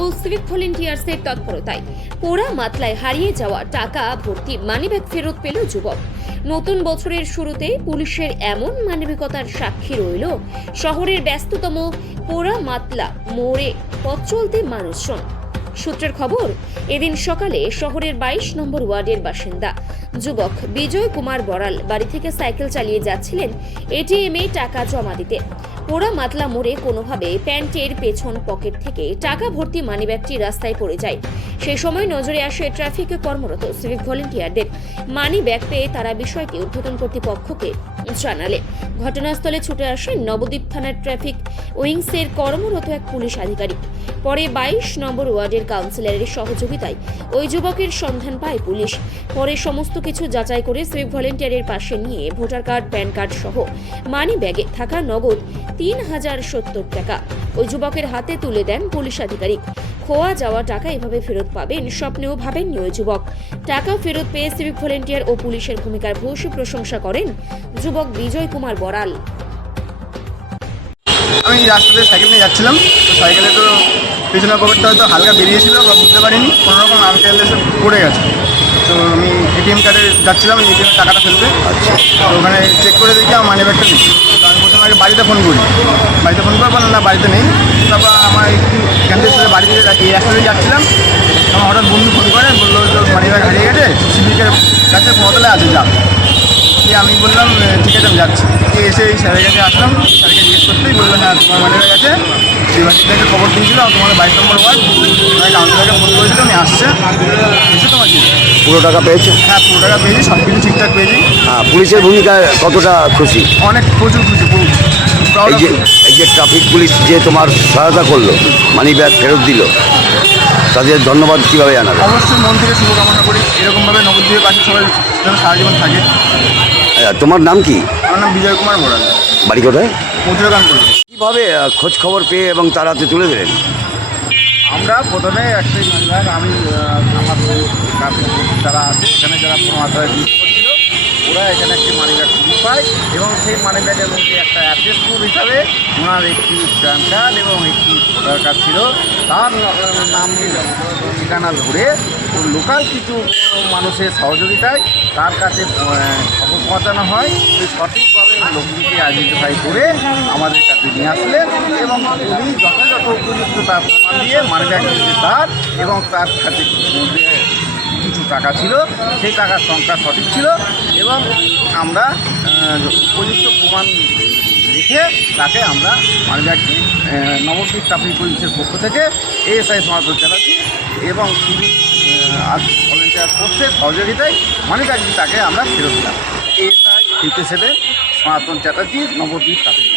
ও civic ভলেন্টিয়ার্সের তৎপরতায় পোড়া মাতলায় হারিয়ে যাওয়া টাকা ভর্তি মানিব্যাগ ফেরত পেল যুবক। নতুন বছরের শুরুতে পুলিশের এমন মানবিকতার সাক্ষী রইল শহরের ব্যস্ততম পোড়া মাতলা মোড়ে পথ চলতে মানুষজন। সূত্রের খবর, এদিন সকালে শহরের 22 নম্বর ওয়ার্ডের বাসিন্দা যুবক বিজয় কুমার বড়াল বাড়ি থেকে সাইকেল চালিয়ে যাচ্ছিলেন এটিএমে টাকা জমা দিতে। পোড়া মাতলা মোড়ে কোনোভাবে প্যান্টের পেছন পকেট থেকে টাকা ভর্তি মানিব্যাগটি রাস্তায় পড়ে যায়। সেই সময় নজরে আসে ট্রাফিকে কর্মরত সিভিক ভলেন্টিয়ারদের। মানিব্যাগ পেয়ে তারা বিষয়টি ঊর্ধ্বতন কর্তৃপক্ষকে জানালে ঘটনাস্থলে ছুটে আসেন নবদ্বীপ থানার ট্রাফিক উইংসের কর্মরত এক পুলিশ আধিকারিক। পরে 22 নম্বর ওয়ার্ডের কাউন্সিলরের সহযোগিতায় ওই যুবকের সন্ধান পায় পুলিশ। পরে সমস্ত কিছু যাচাই করে সিভিক ভলেন্টিয়ারের পাশে নিয়ে ভোটার কার্ড, প্যান কার্ড সহ মানিব্যাগে থাকা নগদ 3070 টাকা ওই যুবকের হাতে তুলে দেন পুলিশ আধিকারিক। খোয়া যাওয়া টাকা এভাবে ফেরত পাবেন স্বপ্নেও ভাবেননি ওই যুবক। টাকা ফেরত পেয়ে সিভিক ভলেন্টিয়ার ও পুলিশের ভূমিকার ভূয়সী প্রশংসা করেন যুবক বিজয় কুমার বড়াল। আমি রাস্তাতে সাইকেল নিয়ে যাচ্ছিলাম, তো সাইকেলে তো পিছনের পকেটটা হয়তো হালকা বেরিয়েছিল বা বুঝতে পারিনি, কোনোরকম আঙ্কেল এসে পড়ে গেছে। তো আমি এটিএম কার্ডে যাচ্ছিলাম এটিএমের টাকাটা ফেলতে। তো ওখানে চেক করে দেখি আমার মানি ব্যাগটা নেই। তো আমি প্রথমে আগে বাড়িতে ফোন করি, বাড়িতে ফোন করবো না বাড়িতে নেই। তারপর আমার একটু এখান থেকে বাড়িতে এই রাস্তাতে যাচ্ছিলাম, আমার হঠাৎ বন্ধু ফোন করে বললো তো মানি ব্যাগ হারিয়ে গেছে, সিভিকের কাছে পৌঁছালে আছে যা। আমি বললাম ঠিক আছে আমি যাচ্ছি। এসে এই স্যারের কাছে আসলাম, স্যারকে জিজ্ঞেস করতেই বললো না তোমার মানি ব্যাগ আছে। সিভিকে খবর দিয়েছিল তোমাদের 22 নম্বর ওয়ার্ড, তোমার কাউন্সিলরকে ফোন করেছিল, আমি আসছে এসে তোমার দিয়েছি। পুরো টাকা পেয়েছে? হ্যাঁ, পুরো টাকা পেয়েছি, সব কিছু ঠিকঠাক পেয়েছি। হ্যাঁ, পুলিশের ভূমিকায় কতটা খুশি? অনেক প্রচুর খুশি। এই যে ট্রাফিক পুলিশ যে তোমার সহায়তা করলো, মানি ব্যাগ ফেরত দিল, তাদের ধন্যবাদ কীভাবে জানাবে? অবশ্যই মন থেকে শুভকামনা করি এরকমভাবে নবদ্বীপের পাশে সবাই যেন সারা জীবন থাকে। তোমার নাম কি? আমার নাম বিজয় কুমার বড়াল, বাড়ি কোথায়? মধুরাকান্তপুর। কীভাবে খোঁজ খবর পেয়ে এবং তার হাতে তুলে দিলেন? আমরা প্রথমে একটাই মানিব্যাগ, আমি আমার কাছে যারা আছে এখানে যারা মাত্রায় বিক্রি করছিল, ওরা এখানে একটি মানিব্যাগ খুঁজে পায় এবং সেই মানিব্যাগের মধ্যে একটা অ্যাড্রেস প্রুফ হিসাবে ওনার একটি প্যান কার্ড এবং একটি ভোটার কার্ড ছিল। তার নাম ঠিকানা ধরে লোকাল কিছু মানুষের সহযোগিতায় তার কাছে খবর পৌঁছানো হয়। সঠিকভাবে লোকটিকে আইডেন্টিফাই করে আমাদের কাছে নিয়ে আসলেন এবং পুলিশ যথাযথ উপযুক্ত তার প্রমাণ দিয়ে মানিব্যাগ তার এবং তার কাছে কিছু টাকা ছিল, সেই টাকার সংখ্যা সঠিক ছিল এবং আমরা উপযুক্ত প্রমাণ রেখে তাকে আমরা মানিব্যাগটি নবদ্বীপ ট্রাফিক পুলিশের পক্ষ থেকে এএসআই সনাতন চ্যাটার্জি এবং সিভিক ভলেন্টিয়ার ফোর্সের সহযোগিতায় মানিব্যাগটি তাকে আমরা ফেরত দিলাম। এএসআই 57 সনাতন চ্যাটার্জি, নবদ্বীপ ট্রাফিক।